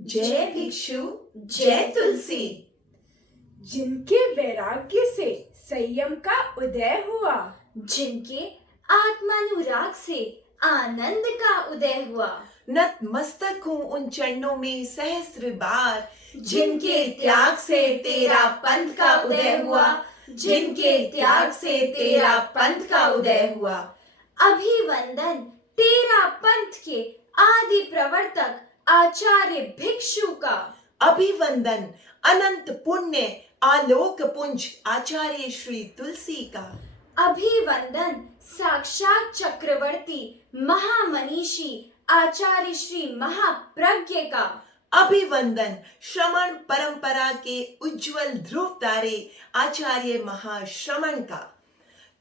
जय भिक्षु, जय तुलसी। जिनके वैराग्य से संयम का उदय हुआ, जिनके आत्मानुराग से आनंद का उदय हुआ, नतमस्तक हूँ उन चरणों में सहस्त्र बार। जिनके त्याग से तेरा पंथ का उदय हुआ, जिनके त्याग से तेरा पंथ का उदय हुआ। अभिवंदन तेरा पंथ के आदि प्रवर्तक आचार्य भिक्षु का। अभिवंदन अनंत पुण्य आलोक पुंज आचार्य श्री तुलसी का। अभिवंदन साक्षात चक्रवर्ती महामनीषी आचार्य श्री महाप्रज्ञ का। अभिवंदन श्रमण परंपरा के उज्जवल ध्रुव तारे आचार्य महाश्रमण का।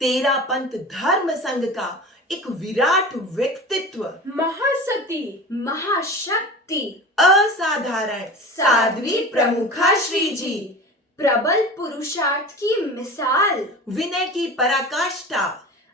तेरा पंथ धर्म संघ का एक विराट व्यक्तित्व, महासती, महाशक्ति, असाधारण साध्वी प्रमुखा श्री जी। प्रबल पुरुषार्थ की मिसाल, विनय की पराकाष्ठा,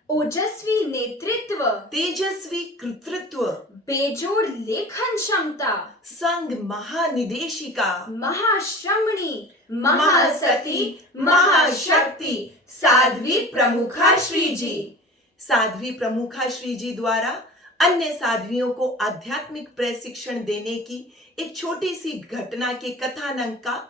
ओजस्वी नेतृत्व, तेजस्वी कृतित्व, बेजोड़ लेखन क्षमता, संघ महानिदेशिका, महाश्रमणी, महासती, महाशक्ति, साध्वी प्रमुखा श्री जी। साध्वी प्रमुखा श्री जी द्वारा अन्य साध्वियों को आध्यात्मिक प्रशिक्षण देने की एक छोटी सी घटना के कथानक का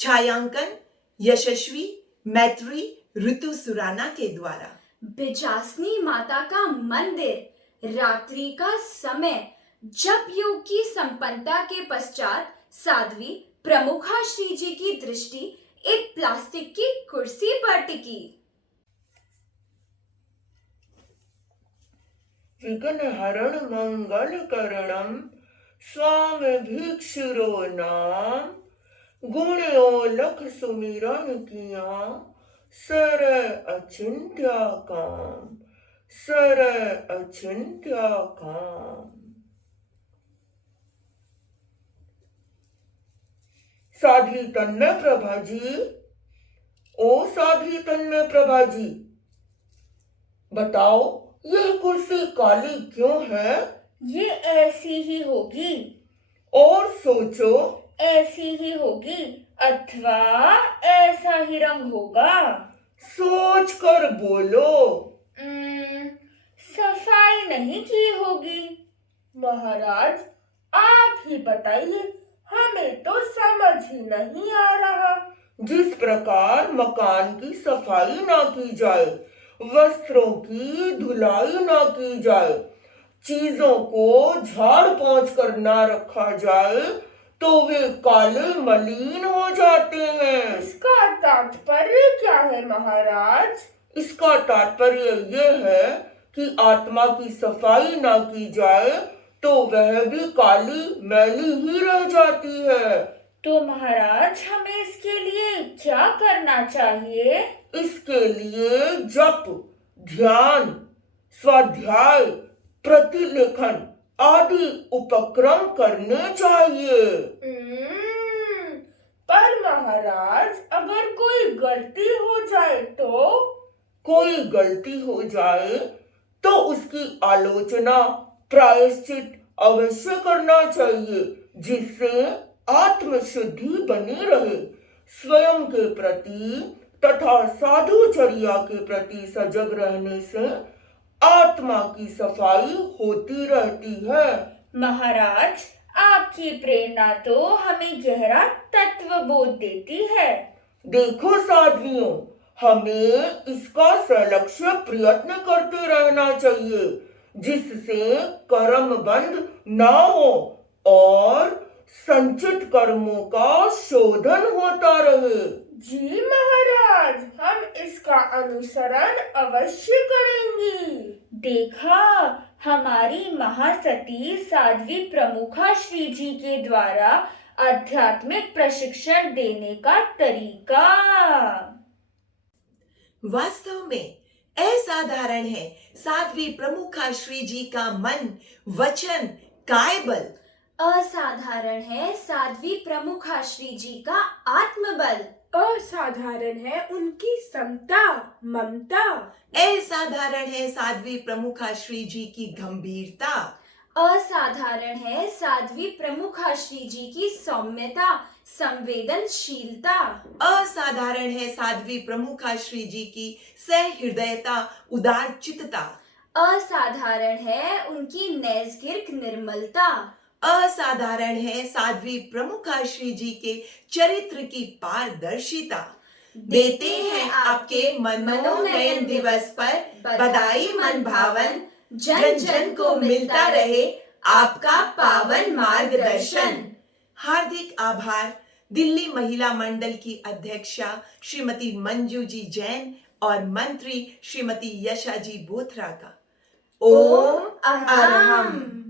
छायांकन यशस्वी मैत्री ऋतु सुराना के द्वारा। बिजासनी माता का मंदिर, रात्रि का समय, जप योग की संपन्नता के पश्चात साध्वी प्रमुखा श्री जी की दृष्टि एक प्लास्टिक की कुर्सी पर टिकी। विघ्नहरण मंगल करणम स्वामी भिक्षुरो नाम। गुणों लख सुमिरन किया सर अचिंत्य काम, सर अचिंत्य काम। साध्वी तन्मय प्रभा जी, ओ साध्वी तन्मय प्रभा जी, बताओ यह कुर्सी काली क्यों है? ये ऐसी ही होगी, और सोचो ऐसी ही होगी, अथवा ऐसा ही रंग होगा। सोच कर बोलो। सफाई नहीं की होगी। महाराज आप ही बताइए, हमें तो समझ ही नहीं आ रहा। जिस प्रकार मकान की सफाई ना की जाए, वस्त्रों की धुलाई ना की जाए, चीजों को झाड़ पोंछ कर ना रखा जाए तो वे काले मलिन हो जाते हैं। इसका तात्पर्य क्या है महाराज? इसका तात्पर्य यह है कि आत्मा की सफाई ना की जाए तो वह भी काली मैली ही रह जाती है। तो महाराज हमें इसके लिए क्या करना चाहिए? इसके लिए जप, ध्यान, स्वाध्याय, प्रतिलेखन आदि उपक्रम करने चाहिए। पर महाराज अगर कोई गलती हो जाए तो? कोई गलती हो जाए तो उसकी आलोचना, प्रायश्चित अवश्य करना चाहिए, जिससे आत्मशुद्धि बनी रहे। स्वयं के प्रति तथा साधुचर्या के प्रति सजग रहने से आत्मा की सफाई होती रहती है। महाराज आपकी प्रेरणा तो हमें गहरा तत्व बोध देती है। देखो साध्वियों, हमें इसका सलक्ष्य प्रयत्न करते रहना चाहिए, जिससे कर्म बंध ना हो और संचित कर्मों का शोधन होता रहे। जी महाराज, हम इसका अनुसरण अवश्य करेंगे। देखा, हमारी महासती साध्वी प्रमुखा श्री जी के द्वारा आध्यात्मिक प्रशिक्षण देने का तरीका। वास्तव में असाधारण है साध्वी प्रमुखा श्री जी का मन, वचन, कायबल। असाधारण है साध्वी प्रमुखा श्री जी का आत्मबल। असाधारण है उनकी समता, ममता। असाधारण है साध्वी प्रमुखा श्री जी की गंभीरता। असाधारण है साध्वी प्रमुखाश्री जी की सौम्यता, संवेदनशीलता। असाधारण है साध्वी प्रमुखाश्री जी की सहृदयता, उदार चित्तता। असाधारण है उनकी नैसर्गिक निर्मलता। असाधारण है साध्वी प्रमुखाश्री जी के चरित्र की पारदर्शिता। देते हैं आपके मनोनयन दिवस पर बधाई मन भावन, जन जन को मिलता रहे आपका पावन मार्गदर्शन। हार्दिक आभार दिल्ली महिला मंडल की अध्यक्षा श्रीमती मंजू जी जैन और मंत्री श्रीमती यशा जी बोथरा का। ओम अरहम।